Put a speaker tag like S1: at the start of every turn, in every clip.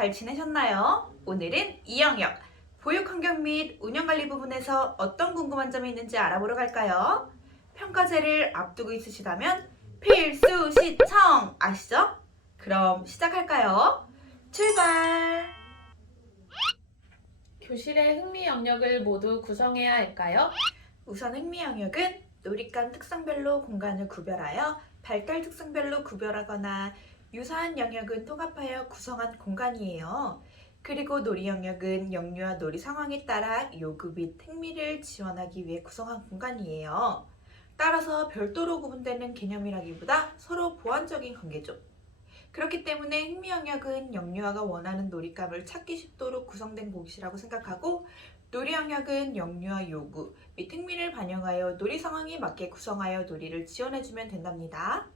S1: 잘 지내셨나요? 오늘은 이영역 보육환경 및 운영관리 부분에서 어떤 궁금한 점이 있는지 알아보러 갈까요? 평가제를 앞두고 있으시다면 필수 시청 아시죠? 그럼 시작할까요? 출발!
S2: 교실의 흥미 영역을 모두 구성해야 할까요?
S1: 우선 흥미 영역은 놀이감 특성별로 공간을 구별하여 발달 특성별로 구별하거나 유사한 영역은 통합하여 구성한 공간이에요. 그리고 놀이 영역은 영유아 놀이 상황에 따라 요구 및 흥미를 지원하기 위해 구성한 공간이에요. 따라서 별도로 구분되는 개념이라기보다 서로 보완적인 관계죠. 그렇기 때문에 흥미 영역은 영유아가 원하는 놀이감을 찾기 쉽도록 구성된 곳이라고 생각하고 놀이 영역은 영유아 요구 및 흥미를 반영하여 놀이 상황에 맞게 구성하여 놀이를 지원해주면 된답니다.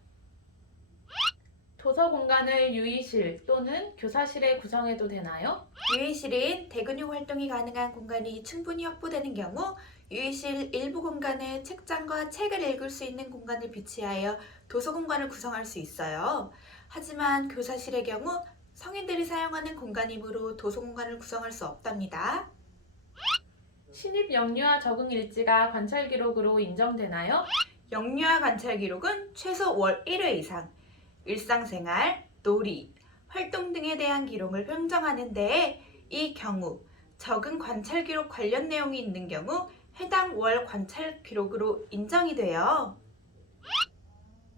S2: 도서 공간을 유의실 또는 교사실에 구성해도 되나요?
S1: 유해실은 대근육 활동이 가능한 공간이 충분히 확보되는 경우 유해실 일부 공간에 책장과 책을 읽을 수 있는 공간을 비치하여 도서 공간을 구성할 수 있어요. 하지만 교사실의 경우 성인들이 사용하는 공간이므로 도서 공간을 구성할 수 없답니다.
S2: 신입 영유아 적응 일지가 관찰 기록으로 인정되나요?
S1: 영유아 관찰 기록은 최소 월 1회 이상, 일상생활, 놀이, 활동 등에 대한 기록을 평정하는데 이 경우 적응 관찰 기록 관련 내용이 있는 경우 해당 월 관찰 기록으로 인정이 돼요.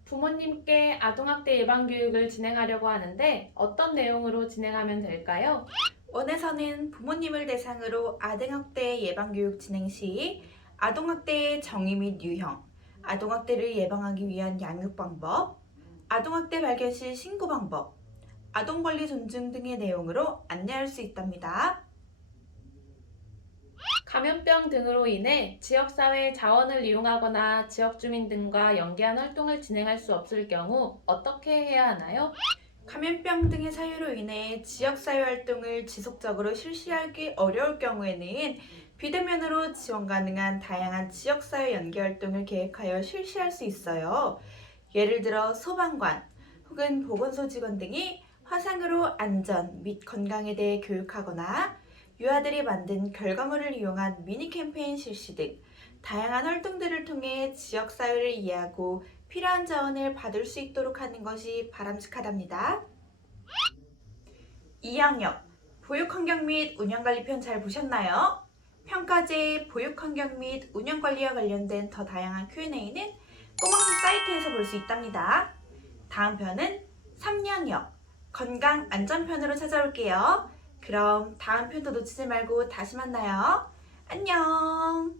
S2: 부모님께 아동학대 예방 교육을 진행하려고 하는데 어떤 내용으로 진행하면 될까요?
S1: 원에서는 부모님을 대상으로 아동학대 예방 교육 진행 시 아동학대의 정의 및 유형, 아동학대를 예방하기 위한 양육 방법, 아동학대 발견 시 신고 방법, 아동권리 존중 등의 내용으로 안내할 수 있답니다.
S2: 감염병 등으로 인해 지역사회 자원을 이용하거나 지역 주민 등과 연계한 활동을 진행할 수 없을 경우 어떻게 해야 하나요?
S1: 감염병 등의 사유로 인해 지역사회 활동을 지속적으로 실시하기 어려울 경우에는 비대면으로 지원 가능한 다양한 지역사회 연계 활동을 계획하여 실시할 수 있어요. 예를 들어 소방관 혹은 보건소 직원 등이 화상으로 안전 및 건강에 대해 교육하거나 유아들이 만든 결과물을 이용한 미니 캠페인 실시 등 다양한 활동들을 통해 지역 사회를 이해하고 필요한 자원을 받을 수 있도록 하는 것이 바람직하답니다. 2학년 보육환경 및 운영관리편 잘 보셨나요? 평가제 보육환경 및 운영관리와 관련된 더 다양한 Q&A는 꼬망스 사이트에서 볼 수 있답니다. 다음 편은 3학년 건강 안전편으로 찾아올게요. 그럼 다음 편도 놓치지 말고 다시 만나요. 안녕!